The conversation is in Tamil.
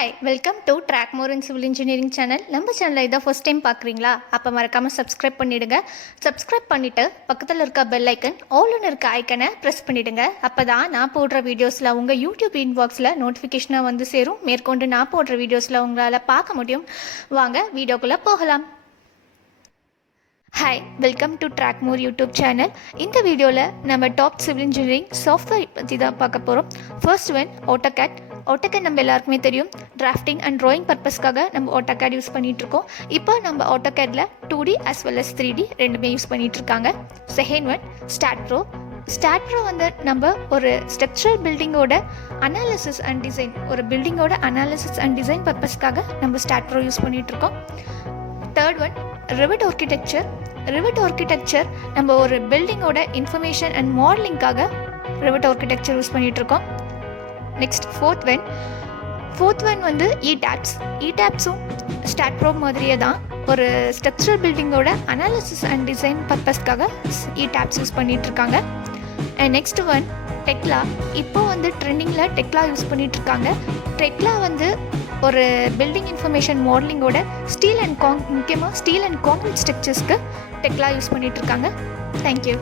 Hi welcome to TrackMore in Civil Engineering channel. நம்ம சேனலை இதான் ஃபர்ஸ்ட் டைம் பார்க்குறீங்களா? அப்போ மறக்காமல் சப்ஸ்கிரைப் பண்ணிவிடுங்க. சப்ஸ்கிரைப் பண்ணிவிட்டு பக்கத்தில் இருக்க பெல் ஐக்கன் ஆல்னு இருக்க ஐக்கனை ப்ரெஸ் பண்ணிவிடுங்க. அப்போ தான் நான் போடுற வீடியோஸில் உங்கள் யூடியூப் இன்பாக்ஸில் நோட்டிஃபிகேஷனாக வந்து சேரும். மேற்கொண்டு நான் போடுற வீடியோஸில் உங்களால் பார்க்க முடியும். வாங்க வீடியோக்குள்ளே போகலாம். Hi welcome to TrackMore YouTube channel. இந்த வீடியோவில் நம்ம டாப் சிவில் இன்ஜினியரிங் சாஃப்ட்வேர் பற்றி தான் பார்க்க போகிறோம். First one AutoCad. AutoCad நம்ம எல்லாருக்குமே தெரியும். டிராஃப்டிங் அண்ட் ட்ராயிங் பர்பஸ்க்காக நம்ம AutoCad யூஸ் பண்ணிகிட்ருக்கோம். இப்போ நம்ம AutoCadல 2D as well as 3D ரெண்டுமே யூஸ் பண்ணிகிட்ருக்காங்க. செகண்ட் ஒன் Staad Pro வந்து நம்ம ஒரு ஸ்ட்ரக்சரல் பில்டிங்கோட அனாலிசிஸ் அண்ட் டிசைன் பர்பஸ்க்காக நம்ம Staad Pro யூஸ் பண்ணிகிட்ருக்கோம். தேர்ட் ஒன் Revit ஆர்கிடெக்சர் நம்ம ஒரு பில்டிங்கோட இன்ஃபர்மேஷன் அண்ட் மாடலிங்காக Revit ஆர்கிடெக்சர் யூஸ் பண்ணிகிட்ருக்கோம். நெக்ஸ்ட் ஃபோர்த் ஒன் வந்து Etabsம் Staad Pro மாதிரியே தான் ஒரு ஸ்ட்ரக்சரல் பில்டிங்கோட அனாலிசிஸ் அண்ட் டிசைன் பர்பஸ்க்காக Etabs யூஸ் பண்ணிகிட்ருக்காங்க. And next one Tekla. இப்போ வந்து ட்ரெண்டிங்கில் Tekla யூஸ் பண்ணிகிட்ருக்காங்க. Tekla வந்து ஒரு பில்டிங் இன்ஃபர்மேஷன் மாடலிங்கோட முக்கியமாக ஸ்டீல் அண்ட் கான்கிரீட் ஸ்ட்ரக்சர்ஸ்க்கு Tekla யூஸ் பண்ணிகிட்ருக்காங்க. தேங்க்யூ.